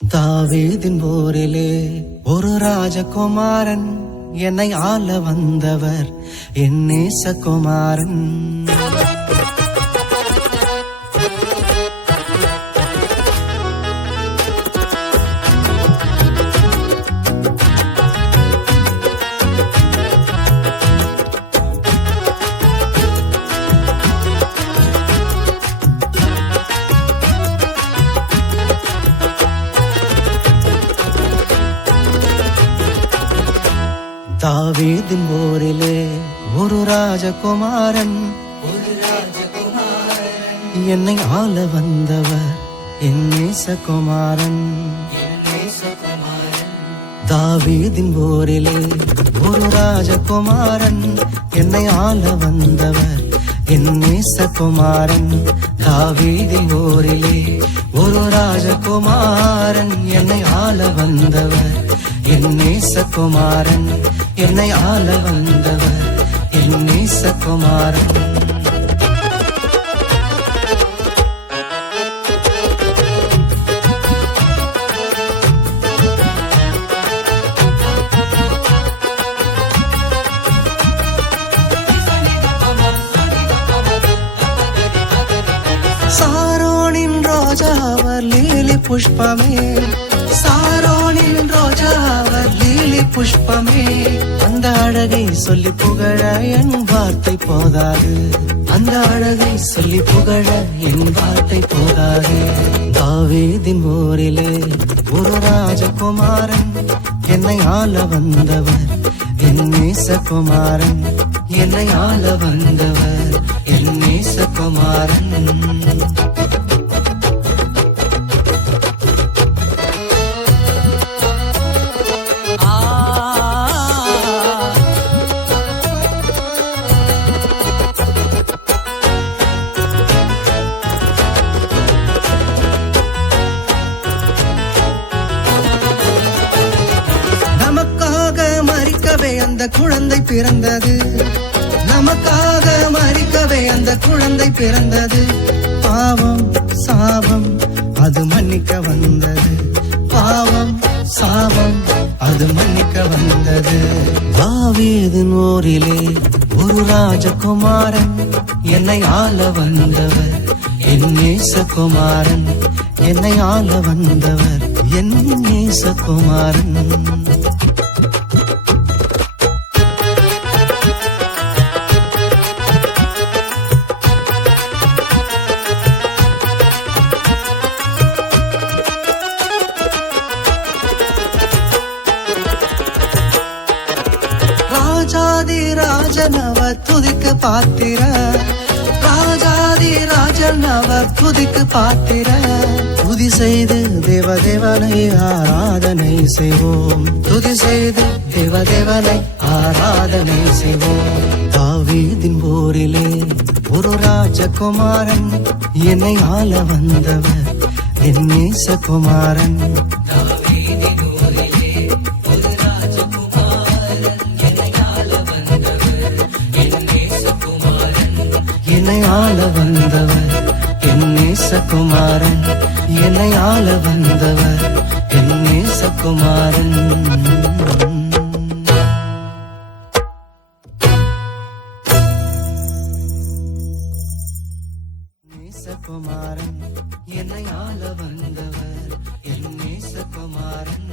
தாவீதின் போரிலே ஒரு ராஜகுமாரன் என்னை ஆள வந்தவர் என் நேசகுமாரன். தாவீதின் போரிலே ஒரு ராஜகுமாரன் என்னை ஆள வந்தவர் என் நேசகுமாரன். தாவீதின் போரிலே ஒரு ராஜகுமாரன் என்னை ஆள வந்தவர் என் நேசகுமாரன். தாவீதின் போரிலே ஒரு ராஜகுமாரன் என்னை ஆள வந்தவர் என் நேசகுமாரன். என்னை ஆள வந்தவர் என் நேசகுமாரன். சாரோனின் ரோஜா அவர் லீலி புஷ்பமே, சாரோனின் ரோஜா அவர் லீலி புஷ்பமே. அந்த அழகை சொல்லி புகழ என் வார்த்தை போதாது, அந்த அழகை சொல்லி புகழ என் வார்த்தை போதாது. தாவீதின் போரிலே ஒரு ராஜகுமாரன் என்னை ஆள வந்தவர் என் நேசகுமாரன். என்னை ஆள வந்தவர் என் நேசகுமாரன். அந்த குழந்தை பிறந்தது, நமக்காக மரிக்கவே அந்த குழந்தை பிறந்தது. பாவம் சாபம் அது மன்னிக்க வந்தது, பாவம் சாபம் அது மன்னிக்க வந்தது. தாவீதின் போரிலே ஒரு ராஜகுமாரன் என்னை ஆள வந்தவர் என் நேசகுமாரன். என்னை ஆள வந்தவர் என் நேசகுமாரன். ராஜாதி ராஜனவ துதிக்கு பாத்திர, ராஜாதி ராஜனவ துதிக்கு பாத்திர. துதி செய்து தேவதேவனை ஆராதனை செய்வோம், துதி செய்து தேவதேவனை ஆராதனை செய்வோம். தாவீதின் போரிலே ஒரு ராஜகுமாரன் என்னை ஆள வந்தவர் என் நேசகுமாரன். என்னை ஆள வந்தவர் என் நேசகுமாரன். என்னை ஆள வந்தவர் என் நேசகுமாரன். நேசகுமாரன் என்னை ஆள வந்தவர் என் நேசகுமாரன்.